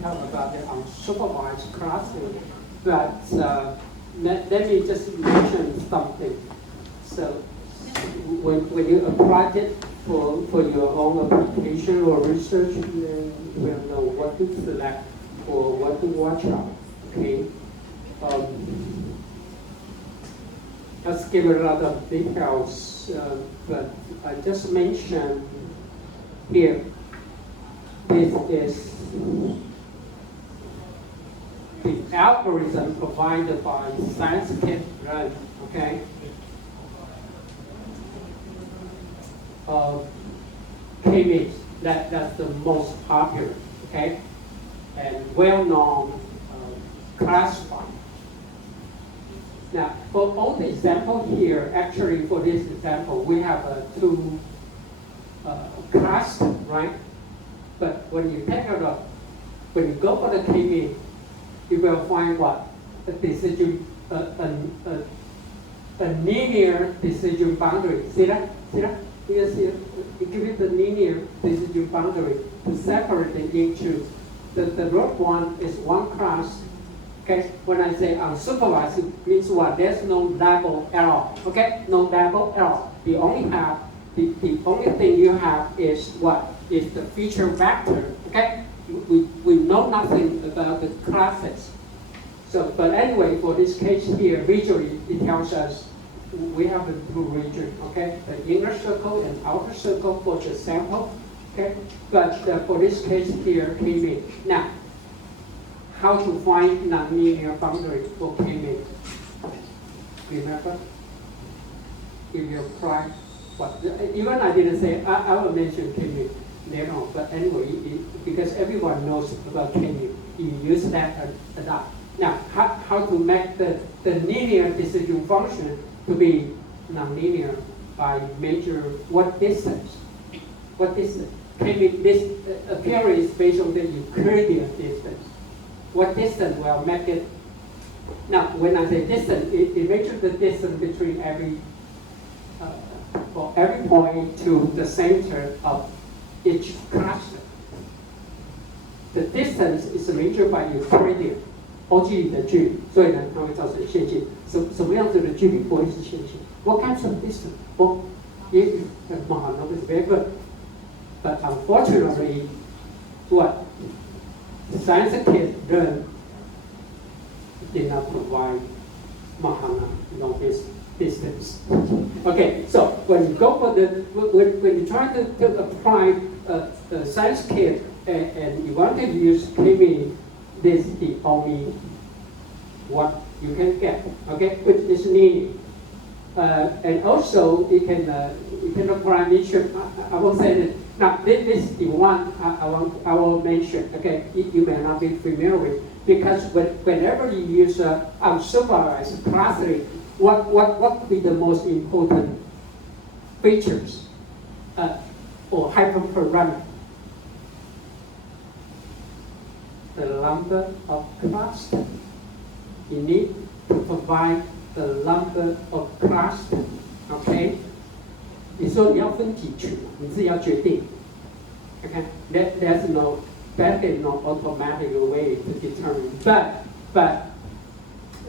detail about the unsupervised clustering, but let me just mention something. So when you apply it for your own application or research, you will know what to select or what to watch out. Okay. Let's give a lot of details, but I just mentioned here. This is the algorithm provided by scikit-learn. Okay. K-means, that's the most popular, okay, and well-known classifier. Now, for all the example here, actually for this example, we have two clusters, right? But when you take a look, when you go for the K-mean, you will find what? A decision, a linear decision boundary. See that? See that? Yes, you give it the linear decision boundary to separate it into the root one is one class. Okay, when I say unsupervised, it means what? There's no double error. Okay, no double error. The only thing you have is what? Is the feature vector. Okay, we know nothing about the classes. So, but anyway, for this case here, visually it tells us we have the two regions, okay? The inner circle and outer circle for the sample, okay? But for this case here, K-mean. Now, how to find nonlinear boundary for K-mean? Remember? If you apply what? Even I didn't say, I will mention K-mean later on, but anyway, because everyone knows about K-mean, you use that a lot. Now, how to make the linear decision function to be nonlinear by measure what distance? What distance? K-mean this appearance based on the Euclidean distance. What distance will make it? Now, when I say distance, it measures the distance between every point to the center of each cluster. The distance is measured by Euclidean. 欧距离的距离，所以呢，它会造成线性。什么样子的距离不会是线性 ？What kinds of distance? Well, Mahana is very good, but unfortunately, what scikit-learn did not provide Mahana this distance. Okay, so when you go for when you try to apply scikit and you want to use K-mean, this is the only what you can get, okay, which is linear. And also you can apply measure. I will say that now this is the one I will mention. Okay, you may not be familiar with because whenever you use unsupervised clustering, what would be the most important features or hyperparameter? The number of clusters. You need to provide the number of clusters. Okay? 你说你要分几群，你自己要决定。Okay? There's no automatic way to determine. But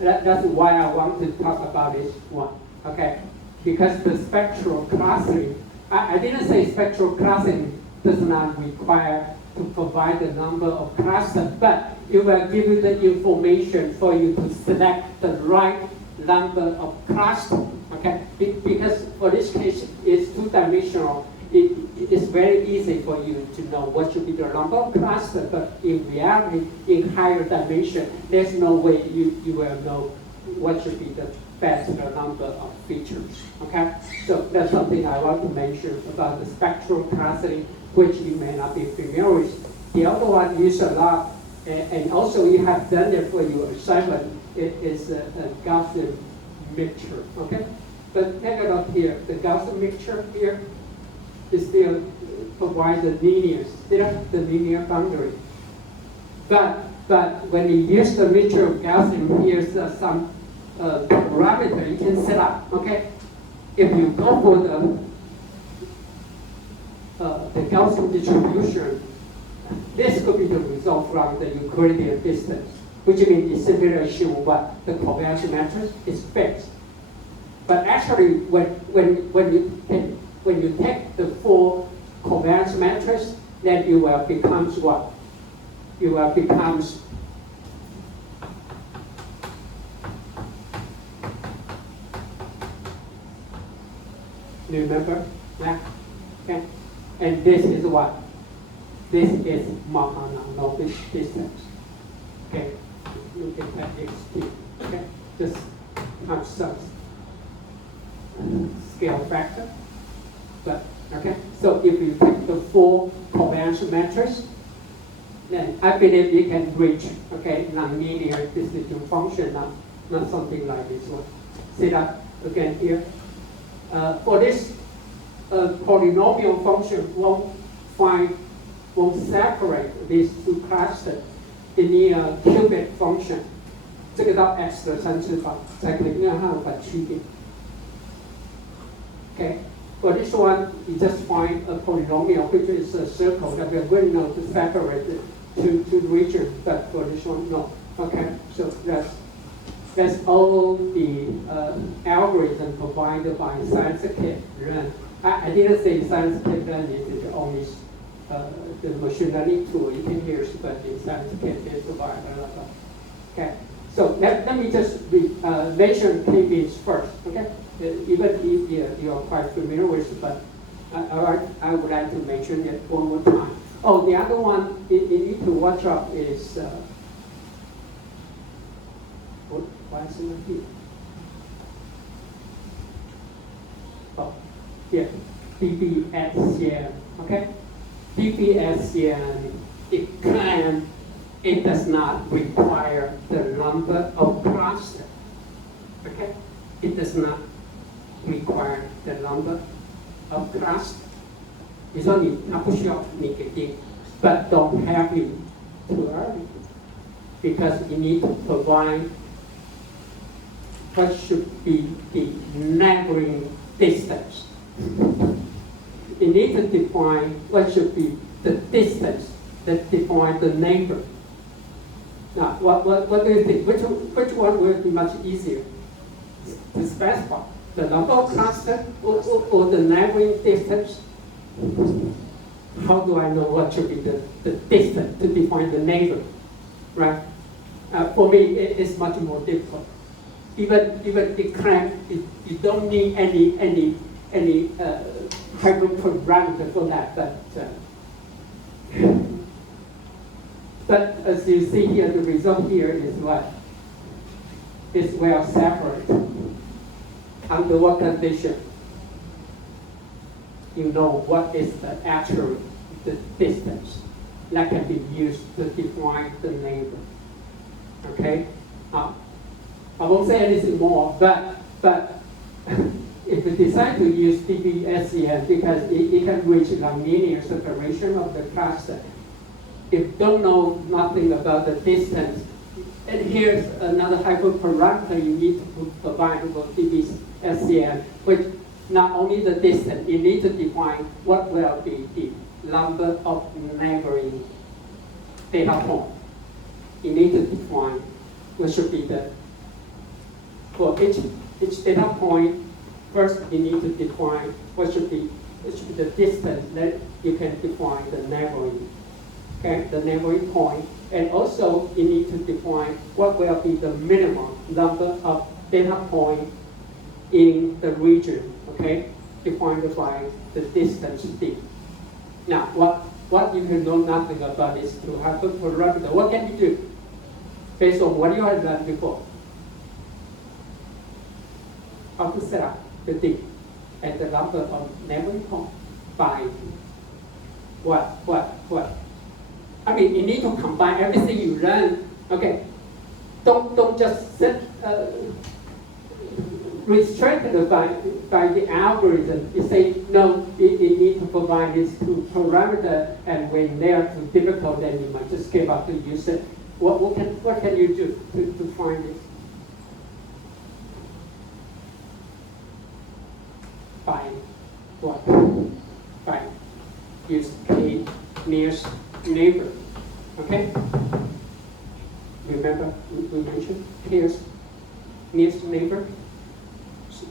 that's why I want to talk about this one. Okay? Because the spectral clustering, I didn't say spectral clustering does not require to provide the number of clusters, but it will give you the information for you to select the right number of clusters. Okay, because for this case it's two-dimensional. It's very easy for you to know what should be the number of clusters, but in reality, in higher dimension, there's no way you will know what should be the best number of features. Okay, so that's something I want to mention about the spectral clustering, which you may not be familiar with. The other one used a lot, and also you have done it for your assignment. It is a Gaussian mixture. Okay, but take a look here. The Gaussian mixture here is still provides the linear boundary. But when you use the mixture of Gaussian, here's some parameter you can set up. Okay, if you go for the Gaussian distribution, This could be the result from the Euclidean distance, which means you simply assume what the covariance matrix is fixed. But actually, when you take the full covariance matrix, then you will becomes what? You will becomes remember that? Okay. And this is what? This is Mahana distance. Okay. Look at that xt. Okay. Just have some scale factor. But okay. So if you take the full covariance matrix, then I believe you can reach non-linear distribution function, not something like this one. See that again here. For this polynomial function won't separate these two clusters in the cubic function. 这个到 x 的3次方才可以跟它有区别。Okay. For this one, you just find a polynomial which is a circle that we're going to separate it to region, but for this one, no. Okay, so that's all the algorithm provided by scikit-learn. I didn't say scikit-learn is the only the machine learning tool you can use, but the scikit is provided a lot of. Okay, so let me just mention k-means first. Okay, even if you're quite familiar with it, but I would like to mention it one more time. Oh, the other one you need to watch out is why is it here? Oh, yeah, DBSCN. Okay, DBSCN it does not require the number of clusters. Okay, it does not require the number of clusters. 你说它不需要你给定 but don't have it too early because you need to provide what should be the neighboring distance. You need to define what should be the distance that defines the neighbor. Now, what do you think? Which one will be much easier to specify? The number of clusters or the neighboring distance? How do I know what should be the distance to define the neighbor, right? For me, it's much more difficult. Even declare you don't need any hyperparameter for that, but as you see here, the result here is what? It's well separate. Under what condition? You know what is the actual the distance that can be used to define the neighbor. Okay? I won't say anything more, but if you decide to use DBSCN because it can reach nonlinear separation of the cluster, if you don't know nothing about the distance, and here's another hyperparameter you need to provide for DBSCN, which not only the distance, you need to define what will be the number of neighboring data points. You need to define what should be the, for each data point, first you need to define what should be the distance that you can define the neighboring, okay, the neighboring point. And also you need to define what will be the minimum number of data points in the region, okay, defined by the distance d. Now, what you can know nothing about is to have a parameter. What can you do based on what you have done before? How to set up the d and the number of neighboring points by what? I mean, you need to combine everything you learn. Okay, don't just set. Restricted by the algorithm. You say, no, you need to provide these two parameters, and when they are too difficult, then you might just give up to use it. What can you do to find it? By what? By use k nearest neighbor. Okay? Remember we mentioned here's nearest neighbor.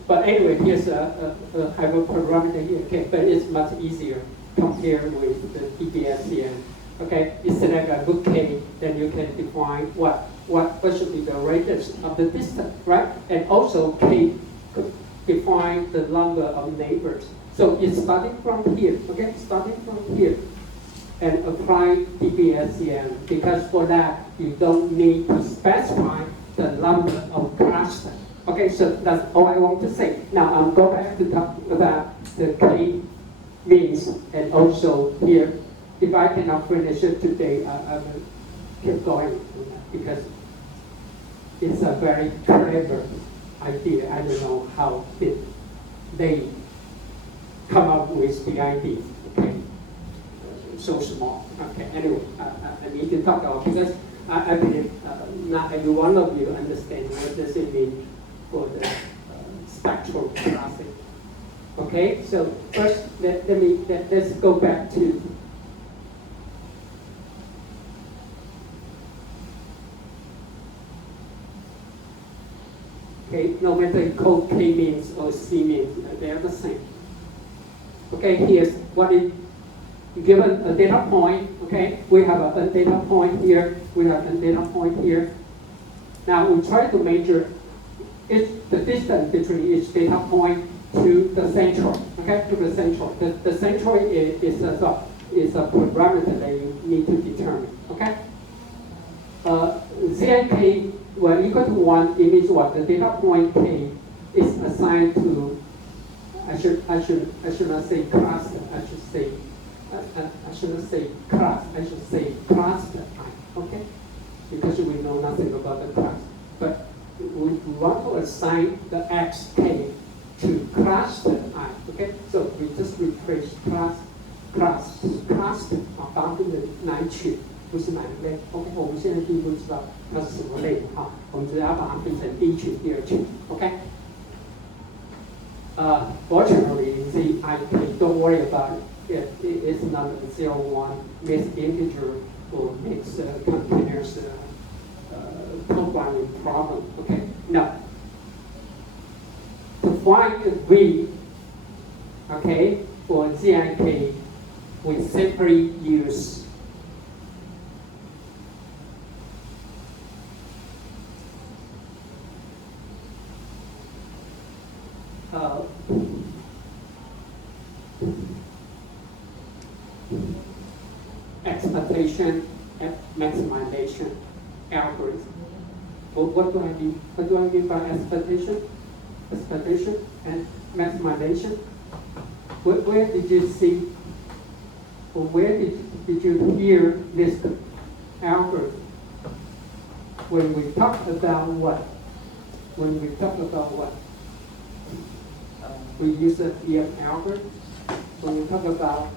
But anyway, here's a hyperparameter here. Okay, but it's much easier compared with the DBSCN. Okay, you select a good K, then you can define what should be the radius of the distance, right? And also K could define the number of neighbors. So it's starting from here, okay? Starting from here. And apply DBSCN, because for that you don't need to specify the number of clusters. Okay, so that's all I want to say. Now I'll go back to talk about the K means, and also here, if I cannot finish it today, I will keep going, because it's a very clever idea. I don't know how did they come up with the idea. Okay, so small. Okay, anyway, I need to talk about, because I believe not every one of you understand what does it mean for the spectral classic. Okay, so first let's go back to okay, no matter you call K means or C means, they are the same. Okay, here's what is given a data point. Okay, we have a data point here, we have a data point here. Now we try to measure the distance between each data point to the central. Okay, to the central. The central is a parameter that you need to determine. Okay. Z and K were equal to 1, it means what? The data point K is assigned to, I should not say cluster, I shouldn't say class, I should say cluster I, okay? Because we know nothing about the class. But we want to assign the xk to cluster I, okay? So we just replace cluster 把它分成哪一群，不是哪一类。OK， 我们现在并不知道它是什么类哈，我们只要把它分成第一群、第二群。OK。Fortunately, I don't worry about it. It's not a 0-1 mixed integer or mixed continuous programming problem. Okay. Now, to find the V, okay, for Z and K, we simply use expectation and maximization algorithm. What do I mean? What do I mean by expectation? Expectation and maximization? Where did you see, or where did you hear this algorithm? When we talk about what? When we talk about what? We use the EM algorithm. When we talk about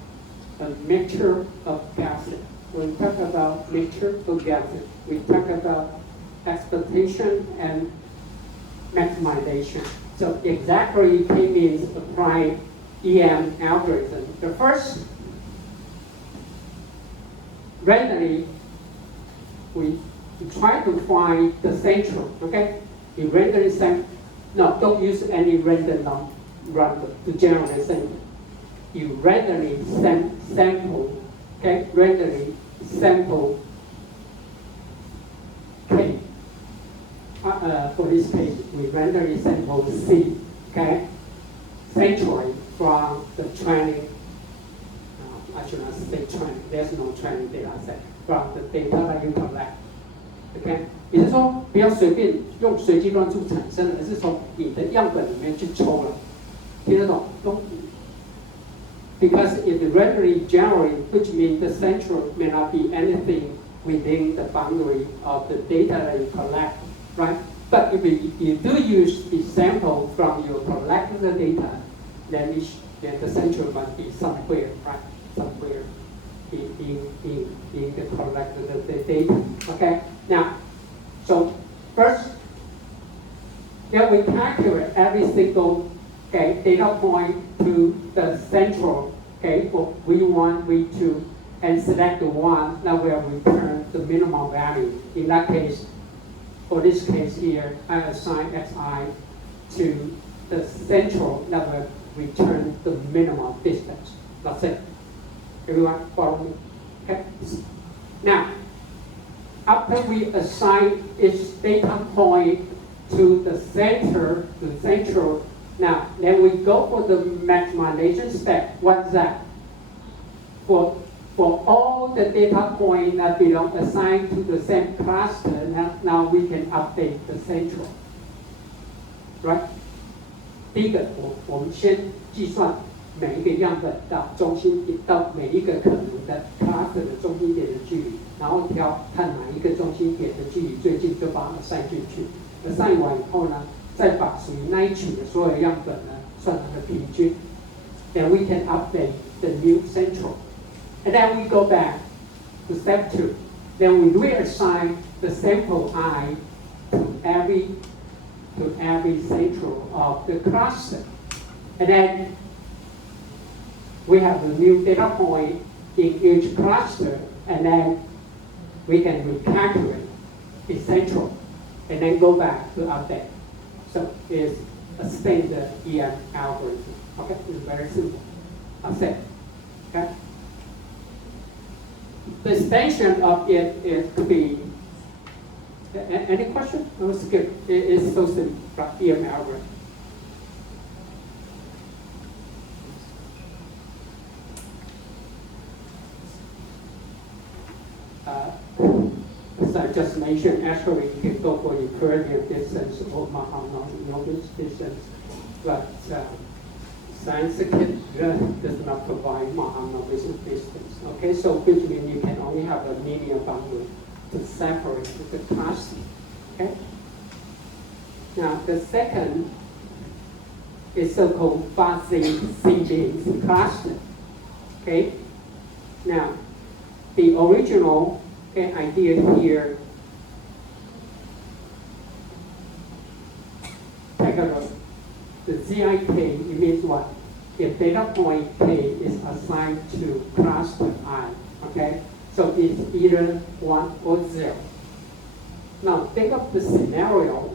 a mixture of gases, when we talk about mixture of gases, we talk about expectation and maximization. So exactly K means applying EM algorithm. The first, randomly, we try to find the central, okay? You randomly don't use any random to generate sample. You randomly sample, okay? Randomly sample K. For this case, we randomly sample C, okay? Centrally from the training, I should not say training, there's no training data set, from the data that you collect, okay? 也就是说，不要随便用随机乱数产生的，而是从你的样本里面去抽了，听得懂？Because it randomly generates, which means the central may not be anything within the boundary of the data that you collect, right? But if you do use the sample from your collected data, then the central must be somewhere, right? Somewhere in the collected data. Okay. Now, so first, then we calculate every single data point to the central, okay, for V1, V2, and select the one that will return the minimum value. In that case, for this case here, I assign xi to the central that will return the minimum distance. That's it. Everyone follow me? Okay. Now, after we assign each data point to the center, now then we go for the maximization step. What's that? For all the data points that belong assigned to the same cluster, now we can update the central. Right? 第一个，我们先计算每一个样本到中心到每一个可能的 cluster 的中心点的距离，然后看哪一个中心点的距离最近，就把它assign进去。assign 完以后呢，再把属于那一群的所有样本呢算它的平均。Then we can update the new central, and then we go back to step 2. Then we reassign the sample I to every central of the cluster, and then we have a new data point in each cluster, and then we can recalculate the central, and then go back to update. So it's a standard EM algorithm. Okay, it's very simple. That's it. Okay. The extension of it could be. Any question? That was good. It's so simple. EM algorithm. As I just mentioned, actually you can go for Euclidean distance or Mahalanobis distance, but science does not provide Mahalanobis distance. Okay, so which means you can only have a linear boundary to separate the cluster. Okay. Now the second is so-called fuzzy seeding cluster. Okay. Now the original idea here, take a look. The ZIK, it means what? If data point K is assigned to cluster I, okay? So it's either 1 or 0. Now think of the scenario.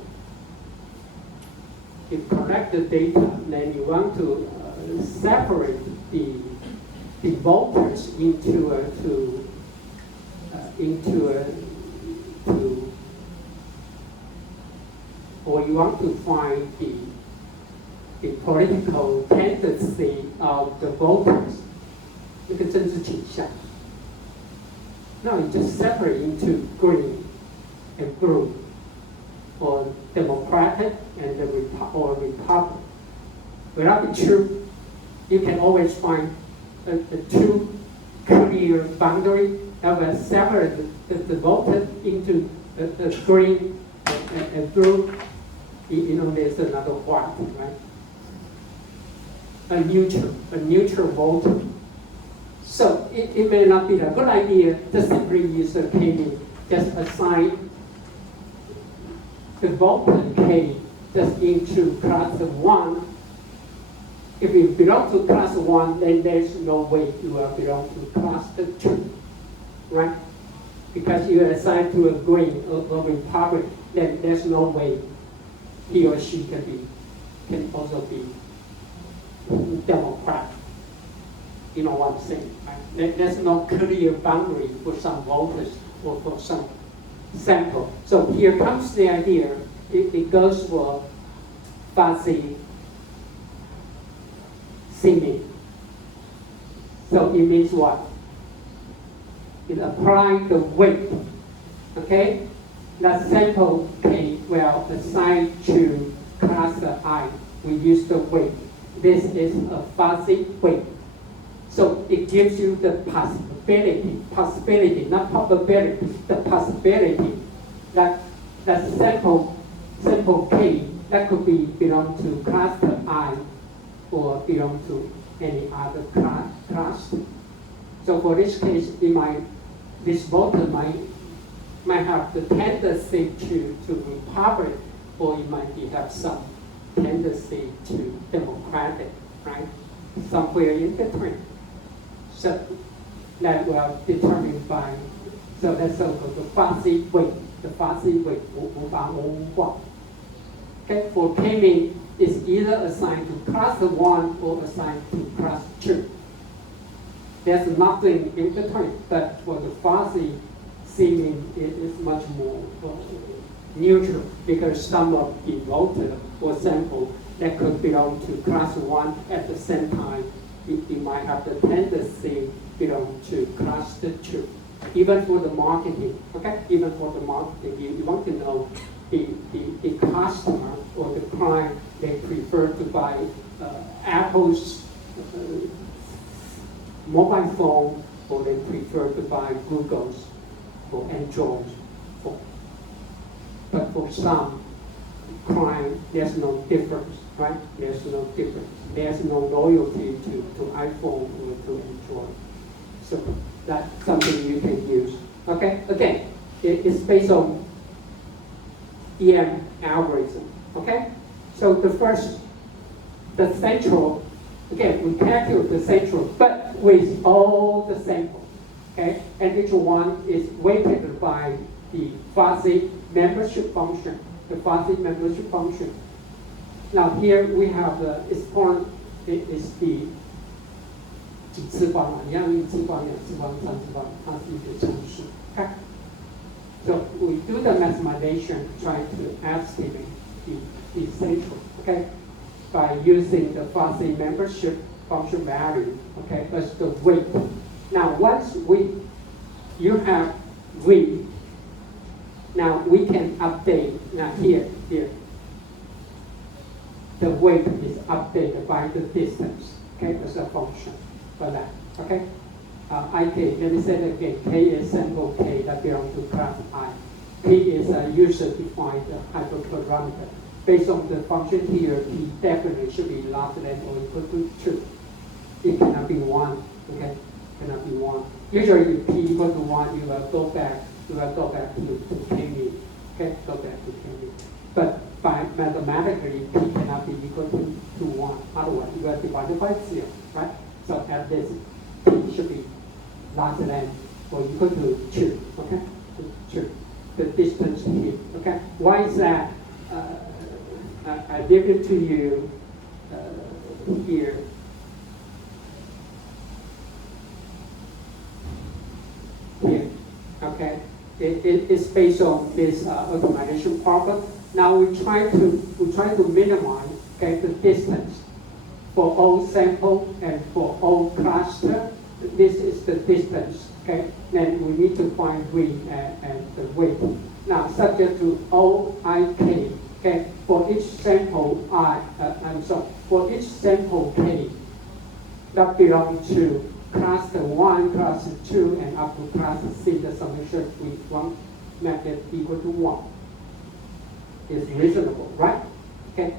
You collect the data, then you want to separate the voltage or you want to find the political tendency of the voters, 那个政治倾向. Now you just separate into green and blue, or Democratic and or Republican. Without the truth, you can always find a true clear boundary that will separate the voter into a green and blue. You know, there's another white, right? A neutral voter. So it may not be a good idea to simply use a K, just assign the voter K just into class 1. If you belong to class 1, then there's no way you will belong to class 2, right? Because you are assigned to a green or republic, then there's no way he or she can also be Democrat. You know what I'm saying, right? There's no clear boundary for some voters or for some sample. So here comes the idea. It goes for fuzzy seeming. So it means what? It applies the weight. Okay? That sample K will assign to cluster I. We use the weight. This is a fuzzy weight. So it gives you the possibility, not probability, the possibility that sample K that could belong to cluster I or belong to any other cluster. So for this case, this voter might have the tendency to Republic, or it might have some tendency to Democratic, right? Somewhere in between. So that will determined by, so that's so-called the fuzzy weight, the fuzzy weight, 无法模糊化. Okay, for k-mean, it's either assigned to class 1 or assigned to class 2. There's nothing in between, but for the fuzzy C-mean, it is much more neutral because some of the voter or sample that could belong to class 1 at the same time, it might have the tendency belong to class 2. Even for the marketing, okay? Even for the marketing, you want to know the customer or the client, they prefer to buy Apple's mobile phone, or they prefer to buy Google's or Android's phone. But for some client, there's no difference, right? There's no difference. There's no loyalty to iPhone or to Android. So that's something you can use. Okay, again, it's based on EM algorithm. Okay, so the central, again, we calculate the central, but with all the samples. Okay, and each one is weighted by the fuzzy membership function. The fuzzy membership function. Now here we have the exponent is the 几次方嘛，一样一次方、两次方、三次方，它是一个常数。Okay? So we do the mathemation trying to estimate the central, okay, by using the fuzzy membership function value, okay, as the weight. Now once you have weight, now we can update. Now here. The weight is updated by the distance, okay, as a function for that, okay? Ik, let me say it again, K is sample K that belongs to class I. P is a user-defined hyperparameter. Based on the function here, P definitely should be larger than or equal to 2. It cannot be 1, okay? Cannot be 1. Usually if P equal to 1, you will go back to K-mean, okay? Go back to K-mean. But by mathematically, P cannot be equal to 1. Otherwise, you will divide by 0, right? So at this, P should be larger than or equal to 2, okay? 2. The distance here, okay? Why is that? I give it to you here. Here, okay? It's based on this automation problem. Now we try to minimize, okay, the distance for all sample and for all cluster. This is the distance, okay? Then we need to find weight and the weight. Now subject to OIK, okay? For each sample for each sample K that belongs to cluster 1, cluster 2, and up to cluster C, the summation with one method equal to 1. Is reasonable, right? Okay.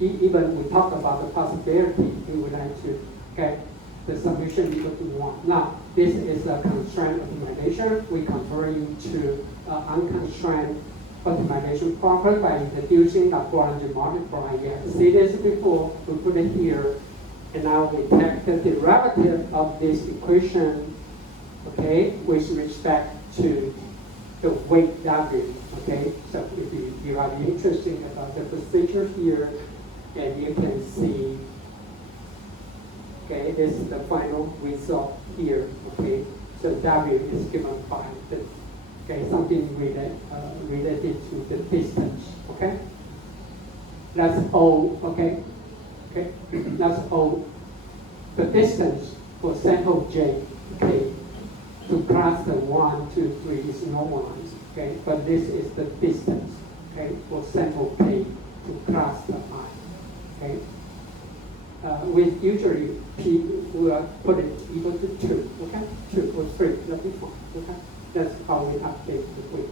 Even we talk about the possibility, we would like to get the solution equal to 1. Now, this is a constraint optimization. We convert into unconstrained optimization problem by introducing Lagrange multiplier. You have seen this before. We put it here, and now we take the derivative of this equation, okay, with respect to the weight W. Okay, so if you are interested about the procedure here, and you can see, okay, this is the final result here. Okay, so W is given by the, okay, something related to the distance. Okay, that's O. Okay, okay, that's O. The distance for sample J, okay, to cluster 1, 2, 3 is normalized. Okay, but this is the distance, okay, for sample K to cluster I, okay. With usually P, we will put it equal to 2, okay, 2 or 3, that'll be fine, okay. That's how we update the weight.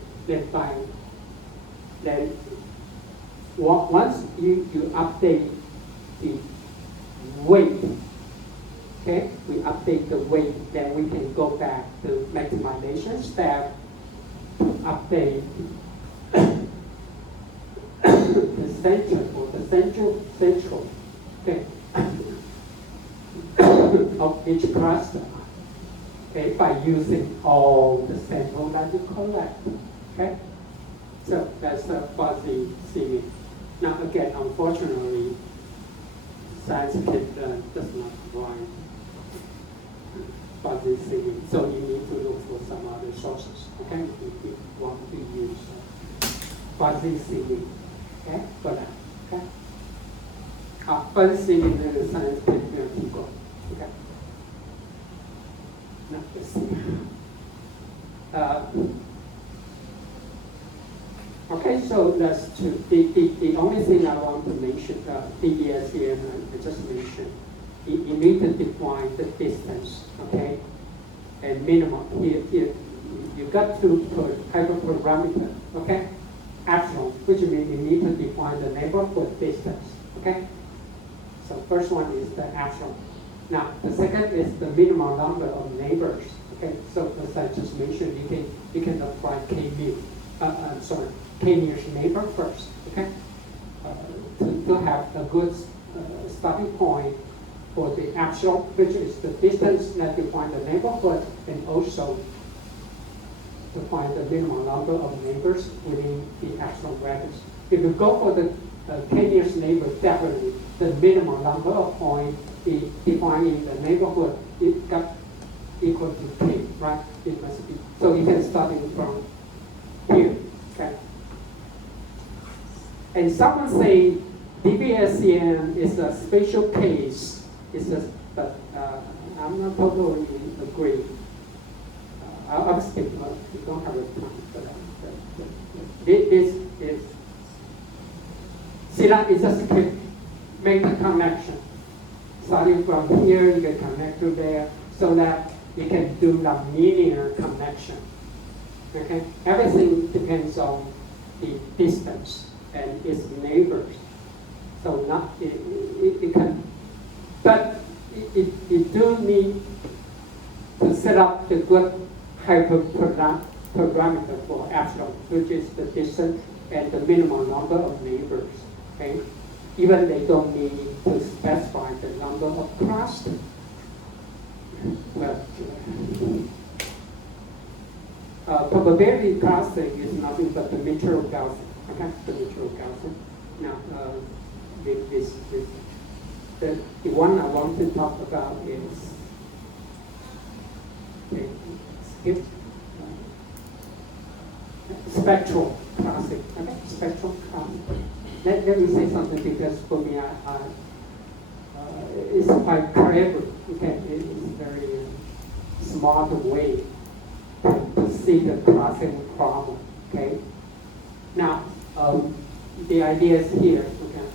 Then once you update the weight, okay, we update the weight, then we can go back to maximization step. Update the center or the central, okay, of each cluster. okay, by using all the samples that you collect. Okay? So that's a fuzzy seeming. Now again, unfortunately, scientific does not provide fuzzy seeming. So you need to look for some other sources. Okay? If you want to use fuzzy seeming. Okay? For that. Okay? Fuzzy seeming is scientific people. Okay? Now let's see. Okay, so that's the only thing I want to mention, DBSCM, I just mentioned. You need to define the distance, okay? And minimum, here you got to put hyperparameter, okay? Epsilon, which means you need to define the neighborhood distance, okay? So first one is the epsilon. Now, the second is the minimum number of neighbors, okay? So as I just mentioned, you can apply k-nearest neighbor first, okay? To have a good starting point for the epsilon, which is the distance that define the neighborhood, and also to find the minimum number of neighbors within the epsilon radius. If you go for the k-nearest neighbor, definitely the minimum number of points defined in the neighborhood it got equal to k, right? It must be. So you can start from here, okay? And someone say DBSCM is a special case. It's just, but I'm not totally agree. I'll speak. We don't have a time for that. This is. See that it just can make the connection. Starting from here, you can connect to there, so that you can do the linear connection. Okay, everything depends on the distance and its neighbors. So not it can, but it do need to set up the good hyperparameter for epsilon, which is the distance and the minimum number of neighbors. Okay, even they don't need to specify the number of clusters. Well, probability clustering is nothing but the material Gaussian. Okay, the material Gaussian. Now, the one I want to talk about is spectral clustering. Okay, spectral clustering. Let me say something, because for me, it's quite clever. Okay, it's very smart way to see the clustering problem. Okay. Now, the idea is here. Okay.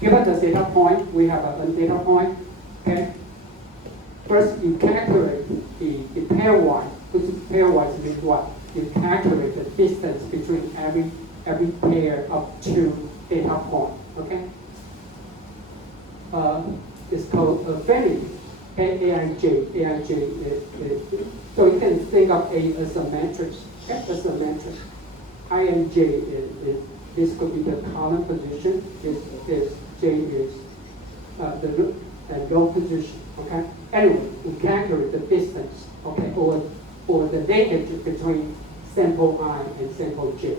Given the data point, we have a data point. Okay. First, you calculate the pairwise. Which pairwise means what? You calculate the distance between every pair of two data points. Okay. It's called affinity. AIJ. AIJ is, so you can think of A as a matrix. Okay, as a matrix. INJ is this could be the column position. This J is the row position. Okay. Anyway, we calculate the distance. Okay, or the linkage between sample I and sample J.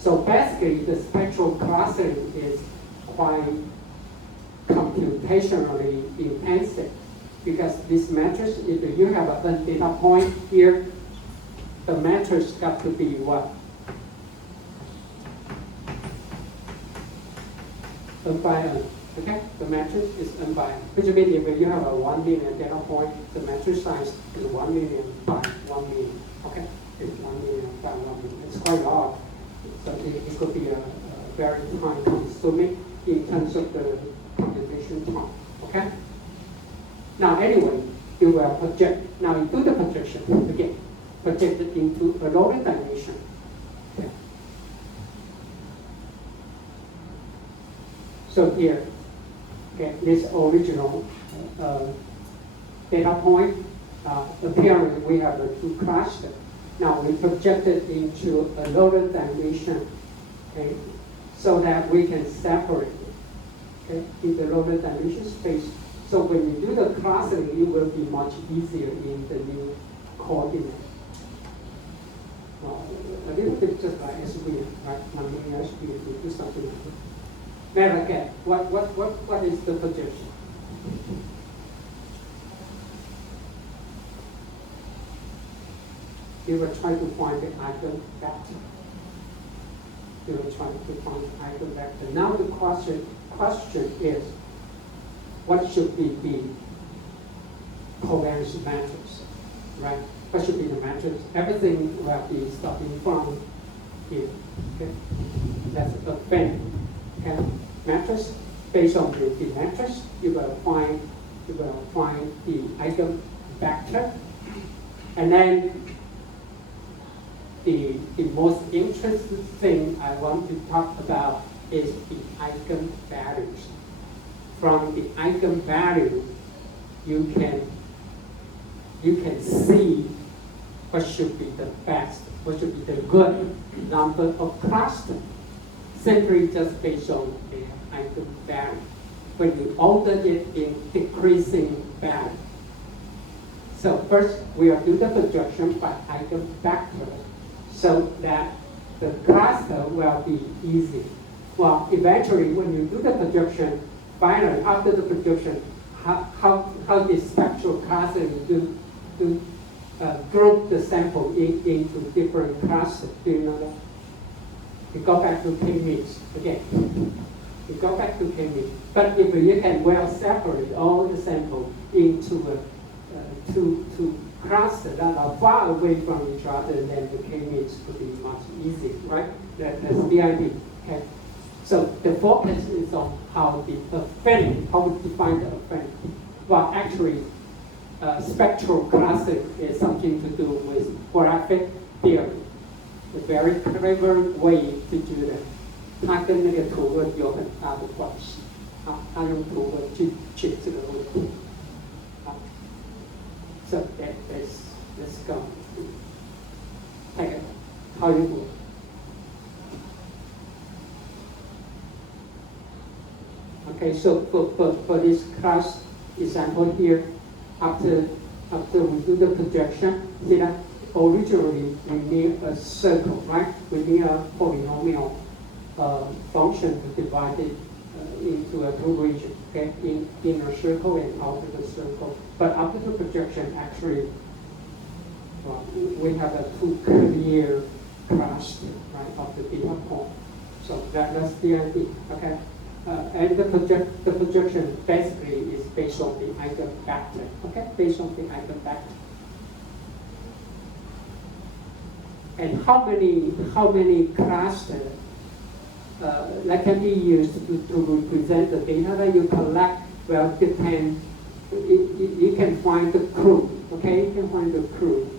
So basically, the spectral clustering is quite computationally intensive, because this matrix, if you have a data point here, the matrix got to be what? N by N. Okay? The matrix is N by N. Which means if you have a 1 million data point, the matrix size is 1 million by 1 million. Okay? It's 1 million by 1 million. It's quite large. So it could be a very time consuming in terms of the computation time. Okay? Now anyway, you will project. Now you do the projection again. Project it into a lower dimension. Okay. So here, okay, this original data point, apparently we have the two clusters. Now we project it into a lower dimension, okay, so that we can separate it, okay, in the lower dimension space, So when you do the clustering, it will be much easier in the new coordinate. Well, a little bit just like SVM, right? Nonlinear SVM, you do something like that. Now again, what is the projection? You will try to find the eigenvector. You will try to find the eigenvector. Now the question is, what should be the covariance matrix, right? What should be the matrix? Everything will be starting from here. Okay, that's a thing. Okay, matrix based on the matrix, you will find the eigenvector, and then the most interesting thing I want to talk about is the eigenvalues. From the eigenvalue, you can see what should be the best, what should be the good number of clusters, simply just based on the eigenvalue. When you order it in decreasing value. So first, we will do the projection by eigenvector so that the cluster will be easy. Well, eventually, when you do the projection, finally, after the projection, how the spectral clustering do group the sample into different clusters? Do you know that? We go back to K-means again. We go back to K-means. But if you can well separate all the samples into two clusters that are far away from each other, then the K-means could be much easier, right? That's the idea. Okay. So the focus is on how the affinity, how we define the affinity. Well, actually, spectral clustering is something to do with graphic theory. A very clever way to do that. 它跟那个图论有很大的关系。好，它用图论去解这个问题。好 ，So let's go. Take it. How you do it? Okay, so for this class example here, after we do the projection, see that originally we need a circle, right? We need a polynomial function to divide it into a two regions, okay? In a circle and out of the circle. But after the projection, actually, we have a two clear cluster, right, of the data point. So that's the idea, okay? And the projection basically is based on the eigenvector, okay? Based on the eigenvector. And how many clusters that can be used to represent the data that you collect? Well, depend. You can find the clue, okay? You can find the clue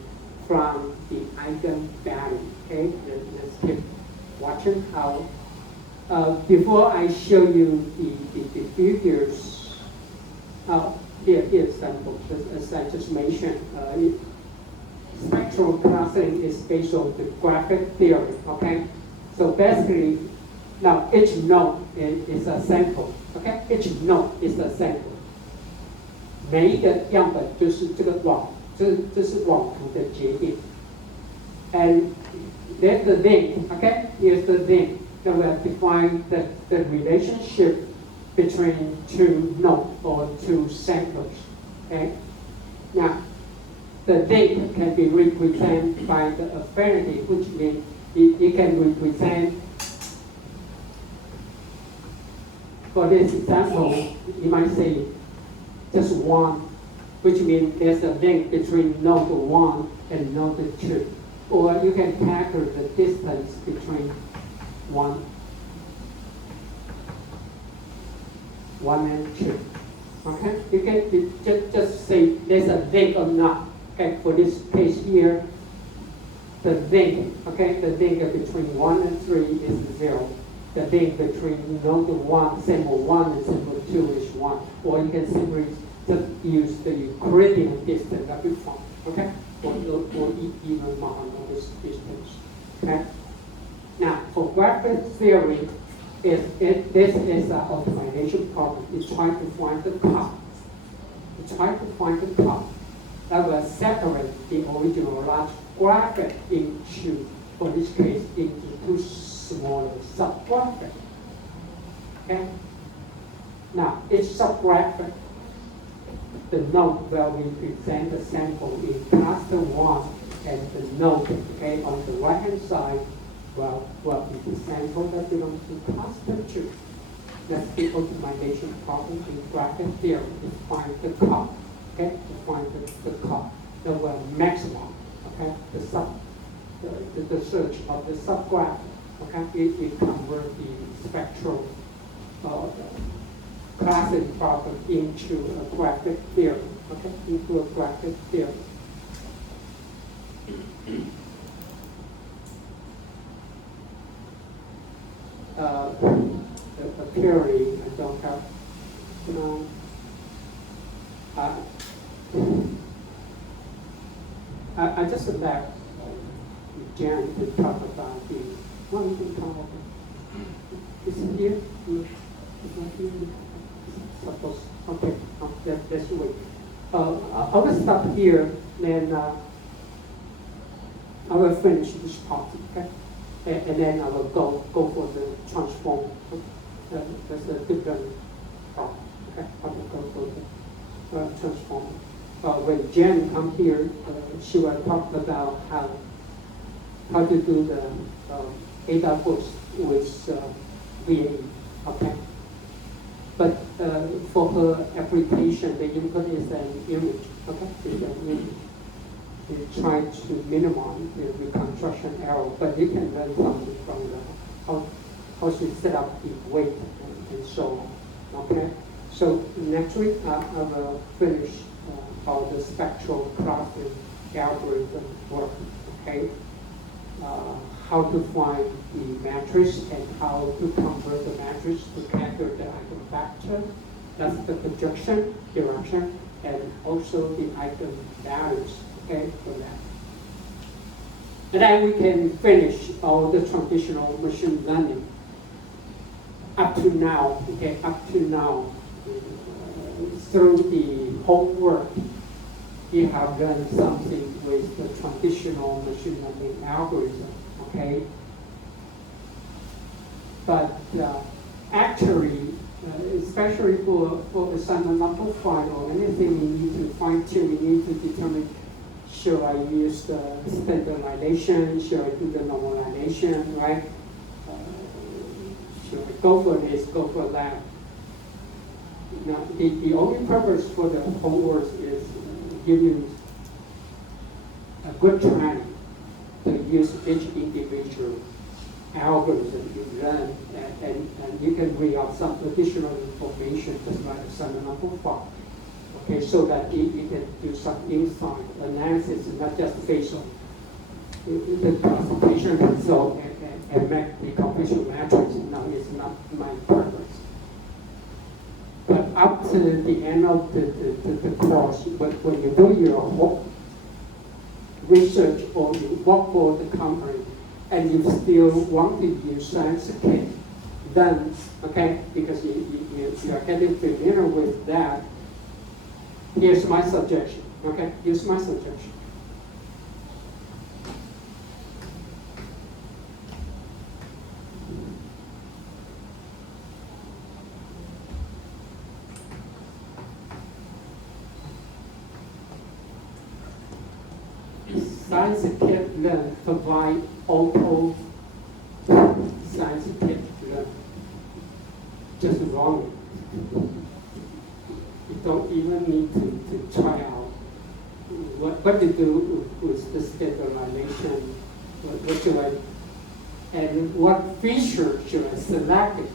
from the eigenvalue, okay? Let's keep watching how. Before I show you the figures, here's sample. As I just mentioned, spectral clustering is based on the graphic theory, okay? So basically, now each node is a sample, okay? Each node is a sample. 每一个样本就是这个网，这是网图的节点。And there's the link, okay? Here's the link. That will define the relationship between two nodes or two samples. Okay? Now, the link can be represented by the affinity, which means it can represent, for this example, you might say just one, which means there's a link between node 1 and node 2. Or you can calculate the distance between one and 2. Okay, you can just say there's a link or not. Okay, for this case here, the link, okay, the link between 1 and 3 is 0. The link between node 1, sample 1 and sample 2 is 1. Or you can simply just use the Euclidean distance that we found. Okay, or even model this distance. Okay. Now, for graphic theory, this is an optimization problem. It's trying to find the cost. to try to find the cup that will separate the original large graphic into, for this case, into two smaller subgraphic. Okay? Now, each subgraphic, the node will represent the sample in cluster 1, and the node, okay, on the right-hand side will be the sample that belongs to cluster 2. That's the optimization problem in graphic theory, to find the cup, okay, to find the cup that will maximum, okay, the search of the subgraph, okay, it convert the spectral classing problem into a graphic theory, okay, into a graphic theory. A theory I don't have, I just left Jan to talk about the, what we can talk about. Is it here? It's not here. Suppose, okay, that's wait. I will stop here, then I will finish this part, okay? And then I will go for the transform. That's a different part, okay? I will go for the transform. When Jen come here, she will talk about how to do the AWS with VAE, okay? But for her application, the input is an image, okay? It's an image. You try to minimize the reconstruction error, but you can learn something from how she set up the weight and so on, okay? So next week, I will finish how the spectral clustering algorithm work, okay? How to find the matrix and how to convert the matrix to capture the eigenvector. That's the projection, direction, and also the eigenvalues, okay, for that. And then we can finish all the traditional machine learning. Up to now, okay, through the homework, you have done something with the traditional machine learning algorithm, okay? But actually, especially for assignment number 5 or anything we need to fine tune, we need to determine, should I use the standardization, should I do the normalization, right? Should I go for this, go for that? Now, the only purpose for the homework is give you a good training to use each individual algorithm you learn, and you can bring out some additional information just like assignment number 5. Okay, so that you can do some insight analysis, not just based on the classification result and make the completion matrix. No, it's not my purpose. But up to the end of the course, when you do your research or you work for the company and you still want to use science kit, then, okay, because you are getting familiar with that, here's my suggestion, okay? Here's my suggestion. Science kit learn provide auto science kit learn. Just wrong. You don't even need to try out what to do with the standardization, what should I, and what feature should I select it,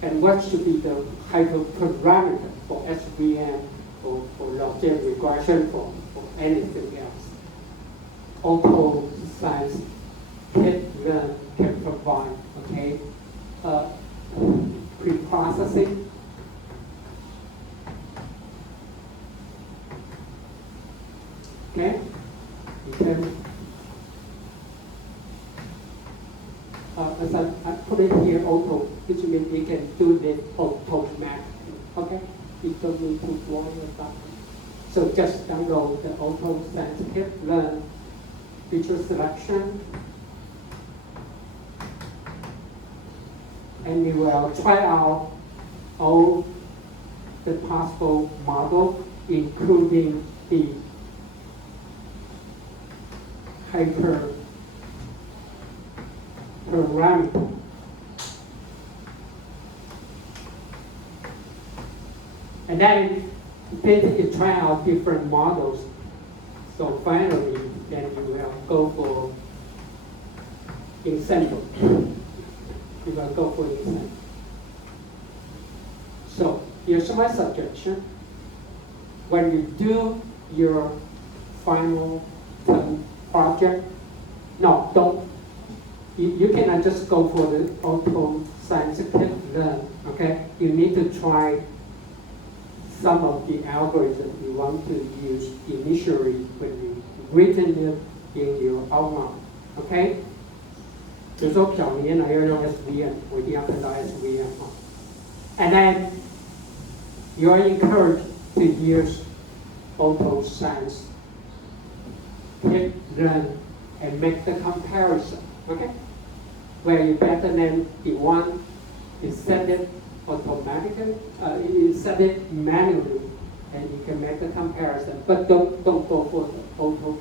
and what should be the hyperparameter for SVM or for logic regression for anything else. Auto science kit learn can provide, okay, pre-processing, okay, you can, as I put it here, auto, which means you can do this automatically, okay, you don't need to worry about it. So just download the Auto Science Kit, learn feature selection, and you will try out all the possible models, including the hyperparameter. And then you try out different models. So finally, then you will go for ensemble. You will go for ensemble. So here's my suggestion. When you do your final term project, no, don't. You cannot just go for the auto scientific learn, okay? You need to try some of the algorithm you want to use initially when you written it in your outline, okay? 比如说小年来要用 SVM， 我一定要看到 SVM 啊。And then you are encouraged to use auto science, hit run, and make the comparison, okay? Where you better than the one, you set it automatically, you set it manually, and you can make the comparison. But don't go for the auto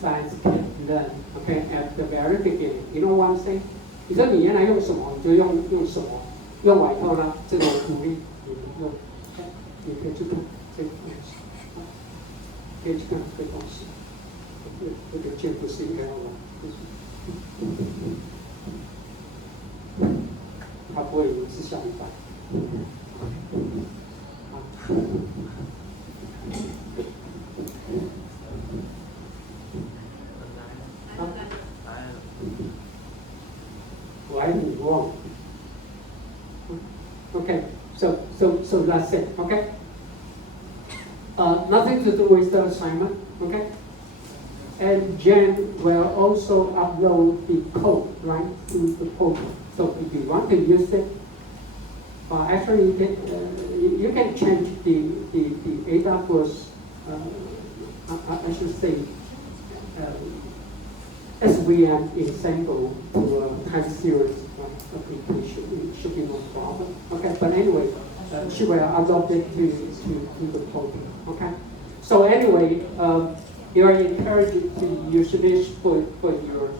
science kit learn, okay? At the very beginning, you know what I'm saying? 你说你原来用什么，你就用什么，用完以后呢，这个我鼓励你用，你可以去看这个东西，可以去看这个东西。这个建不是应该要玩，他不会以为是下一班。Why is wrong? Okay, so that's it. Okay. Nothing to do with the assignment. Okay. And Jen will also upload the code right to the portal. So if you want to use it, actually you can change the AWS, I should say, SVM ensemble to a time series application. It should be no problem. Okay, but anyway, she will upload it to the portal. Okay. So anyway, you are encouraged to use this for your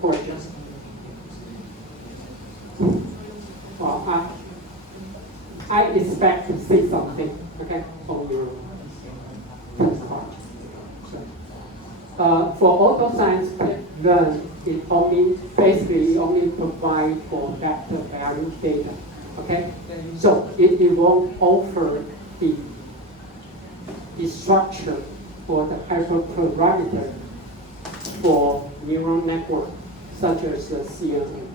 project. Well, I expect to see something, okay, on your project. For auto science learn, it only provide for vector value data, okay? So it won't offer the structure for the hyperparameter for neural network, such as the CNN.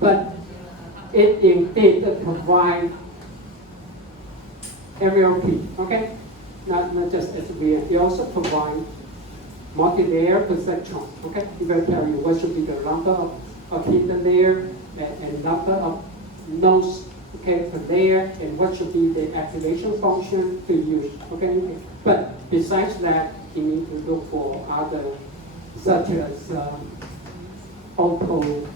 But it indeed provide MLP, okay? Not just SVM. It also provide multi-layer perceptron, okay? It will tell you what should be the number of hidden layer and number of nodes, okay, per layer, and what should be the activation function to use, okay? But besides that, you need to look for other, such as auto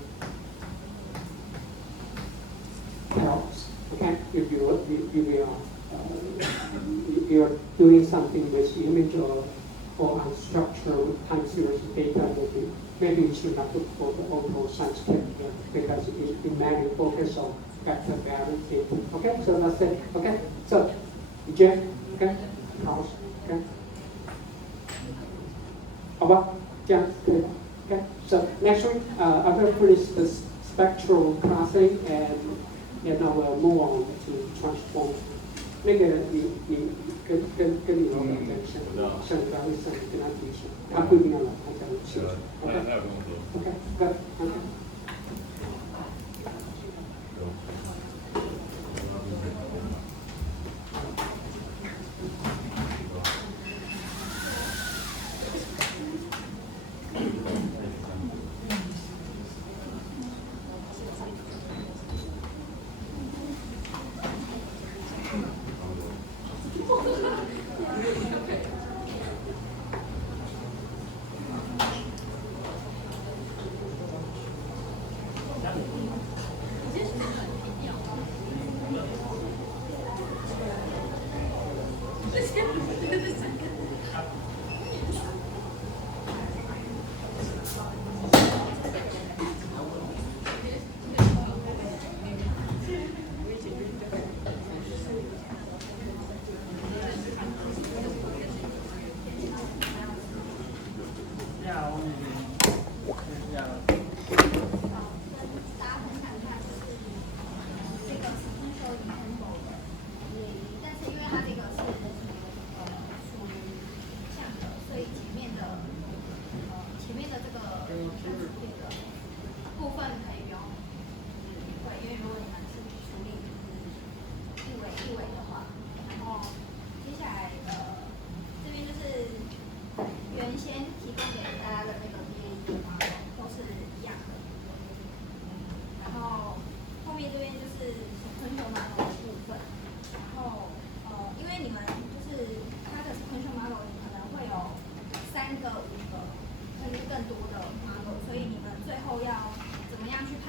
helps, okay? If you're doing something with image or unstructured time series data, maybe you should not look for the auto science kit because it mainly focus on vector value data. Okay, so that's it. Okay, so Jeff, okay, House, okay. 好吧，这样可以。Okay, so next week, I will finish the spectral classing and I will move on to transform. 那个你跟你老板在上班会上跟他提醒，他不一定要来，他才能去。OK， good， OK。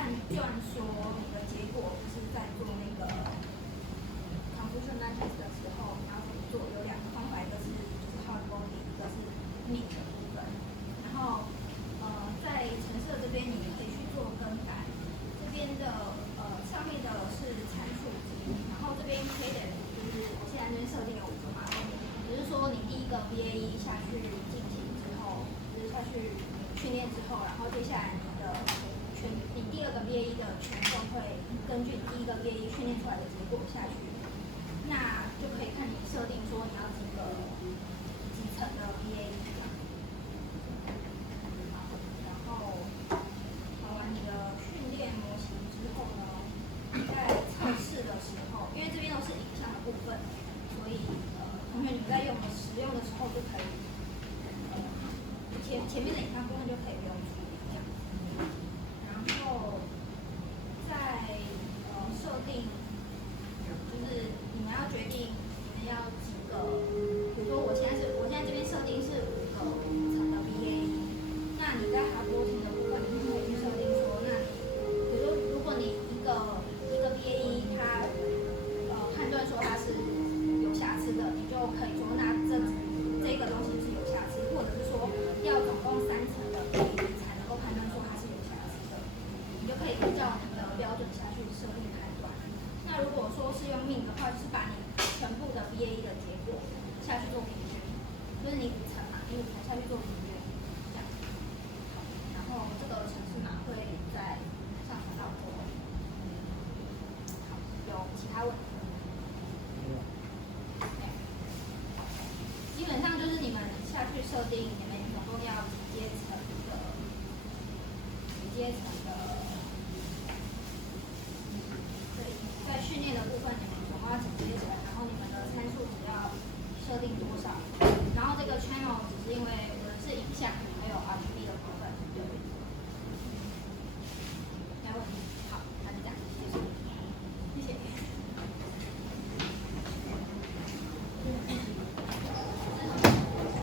判断说你的结果就是在做那个 confusion matrix 的时候，你要怎么做？有两个方法，一个是就是 hard coding， 一个是 mix 的部分。然后在橙色这边你可以去做更改，这边的上面的是参数集，然后这边 cadence 就是我现在这边设定了5个嘛，只是说你第一个 BAE 下去进行之后，就是下去训练之后，然后接下来你第二个 BAE 的权重会根据你第一个 BAE 训练出来的结果下去，那就可以看你设定说你要几层的 BAE 这样。然后跑完你的训练模型之后呢，在测试的时候，因为这边都是影像的部分，所以同学你们在使用的时候就可以，前面的影像部分就可以不用处理这样。然后在设定，就是你们要决定你们要几个，比如说我现在这边设定是5个层的 BAE， 那你在 hard coding 的部分，你就可以去设定说，那你比如说如果你一个 BAE 它判断说它是有瑕疵的，你就可以说那这个东西是有瑕疵，或者是说要总共3层的 BAE 才能够判断说它是有瑕疵的，你就可以依照你的标准下去设定判断。那如果说是用命的话，就是把你全部的 BAE 的结果下去做平均，就是你5层嘛，你5层下去做平均，这样。然后这个程式码会在上传到过。好，有其他问题吗？基本上就是你们下去设定，你们总共要几阶层的，对，在训练的部分你们总共要几阶层，然后你们的参数只要设定多少，然后这个 channel 只是因为我的是影像，没有 audio。